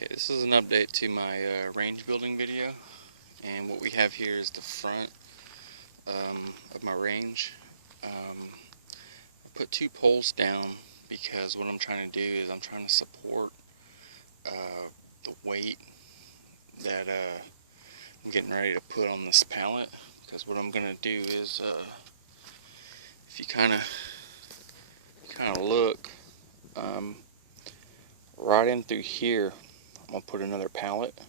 Okay, this is an update to my range building video, and what we have here is the front of my range. I put two poles down because what I'm trying to do is I'm trying to support the weight that I'm getting ready to put on this pallet. Because what I'm going to do is, if you kind of look right in through here, I'm gonna put another pallet.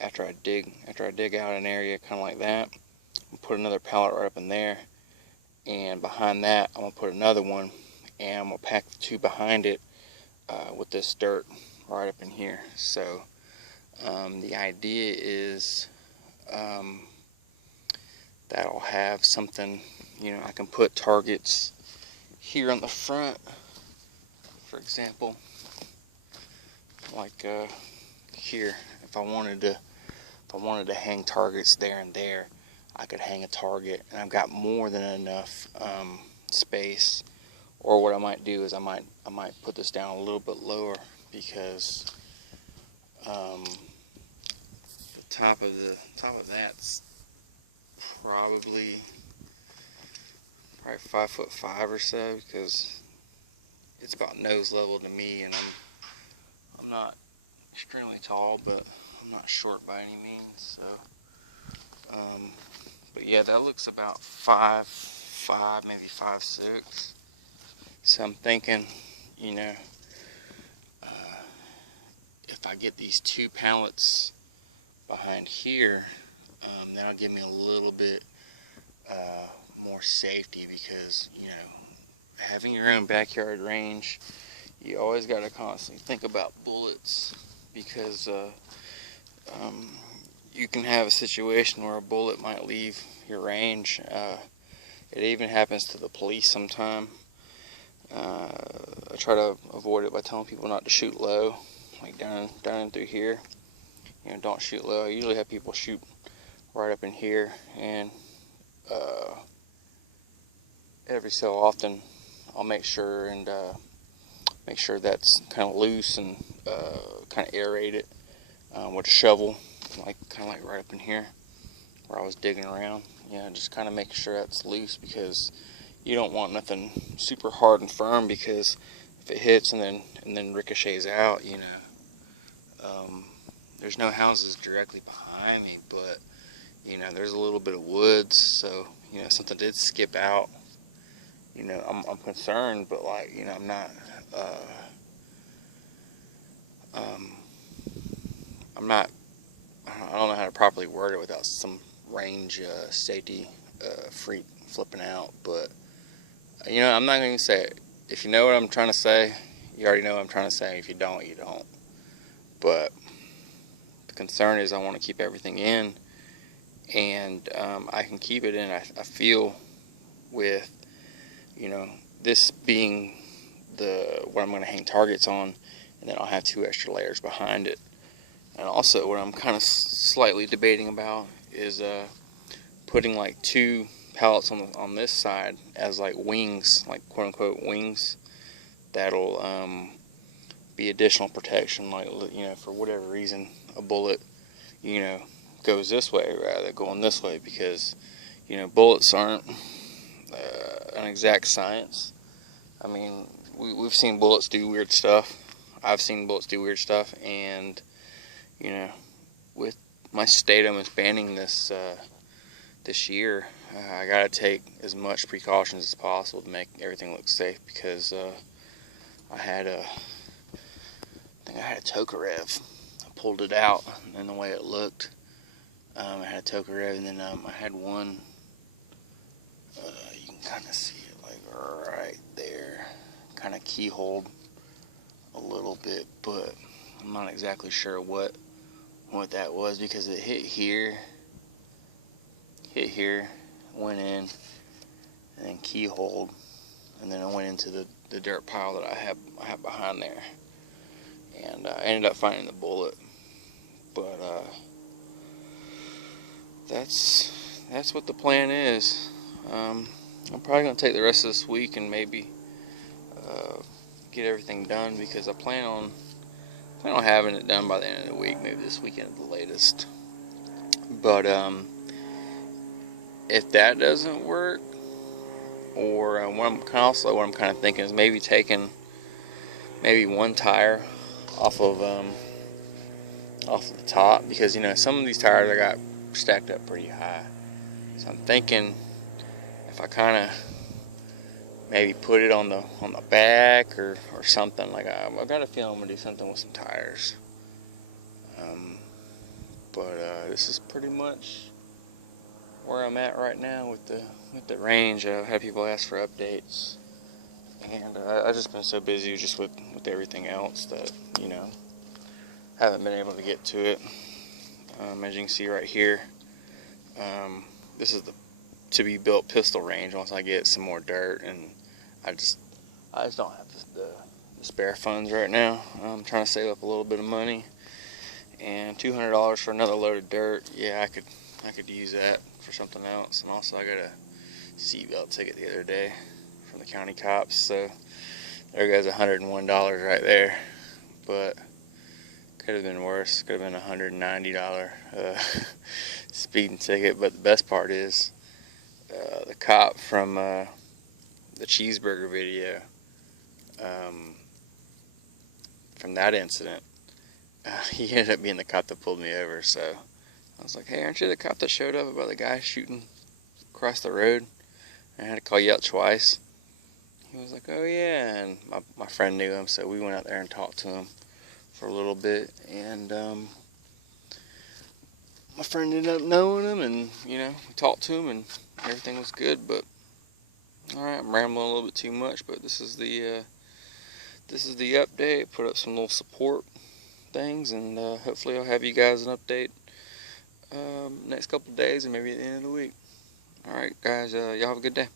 After I dig out an area kind of like that, I'm gonna put another pallet right up in there, and behind that I'm gonna put another one, and I'm gonna pack the two behind it with this dirt right up in here. So the idea is that I'll have something, I can put targets here on the front, for example, like here. If I wanted to hang targets there and there, I could hang a target, and I've got more than enough space. Or what I might do is I might put this down a little bit lower, because the top of that's probably 5'5" or so, because it's about nose level to me, and I'm not extremely tall, but I'm not short by any means. So but yeah, that looks about 5'5", maybe 5'6". So I'm thinking, if I get these two pallets behind here, that'll give me a little bit more safety, because having your own backyard range, you always got to constantly think about bullets, because you can have a situation where a bullet might leave your range. It even happens to the police sometime. I try to avoid it by telling people not to shoot low, like down in through here. Don't shoot low. I usually have people shoot right up in here, and every so often I'll make sure that's kind of loose, and kind of aerate it with a shovel, kind of like right up in here where I was digging around. Just kind of making sure that's loose, because you don't want nothing super hard and firm, because if it hits and then ricochets out, there's no houses directly behind me, but there's a little bit of woods, so something did skip out. I'm concerned, but I'm not. I don't know how to properly word it without some range safety freak flipping out, but I'm not going to say it. If you know what I'm trying to say, you already know what I'm trying to say. If you don't, you don't. But the concern is I want to keep everything in, and I can keep it in, I feel, with this being what I'm going to hang targets on, and then I'll have two extra layers behind it. And also, what I'm kind of slightly debating about is putting two pallets on this side as wings, quote unquote wings. That'll be additional protection. For whatever reason, a bullet goes this way rather than going this way, because bullets aren't an exact science. I mean, we've seen bullets do weird stuff. I've seen bullets do weird stuff, and with my state almost banning this year, I gotta take as much precautions as possible to make everything look safe, because I think I had a Tokarev. I pulled it out, and the way it looked, I had a Tokarev, and then I had one. You can kind of see it right there, kind of keyholed a little bit, but I'm not exactly sure what that was, because it hit here, went in, and then keyholed, and then it went into the dirt pile that I have behind there, and I ended up finding the bullet. But that's what the plan is. I'm probably gonna take the rest of this week and maybe get everything done, because I plan on plan on having it done by the end of the week, maybe this weekend at the latest. But if that doesn't work, or what I'm kind of thinking is maybe taking one tire off of the top, because some of these tires I got stacked up pretty high. So I'm thinking if I kind of maybe put it on the back or something. Like I've got a feeling I'm gonna do something with some tires. But this is pretty much where I'm at right now with the range. I've had people ask for updates, and I've just been so busy just with everything else that haven't been able to get to it. As you can see right here, this is the to be built pistol range. Once I get some more dirt, and I just don't have the spare funds right now. I'm trying to save up a little bit of money, and $200 for another load of dirt. Yeah, I could use that for something else. And also I got a seatbelt ticket the other day from the county cops, so there goes $101 right there. But could have been worse. Could have been $190 speeding ticket. But the best part is the cop from the cheeseburger video, from that incident, he ended up being the cop that pulled me over. So I was like, hey, aren't you the cop that showed up about the guy shooting across the road? And I had to call you out twice. He was like, oh yeah, and my friend knew him, so we went out there and talked to him for a little bit, and my friend ended up knowing him, and we talked to him, and everything was good. But all right, I'm rambling a little bit too much, but this is the update. Put up some little support things, and hopefully I'll have you guys an update next couple of days, and maybe at the end of the week. All right, guys, y'all have a good day.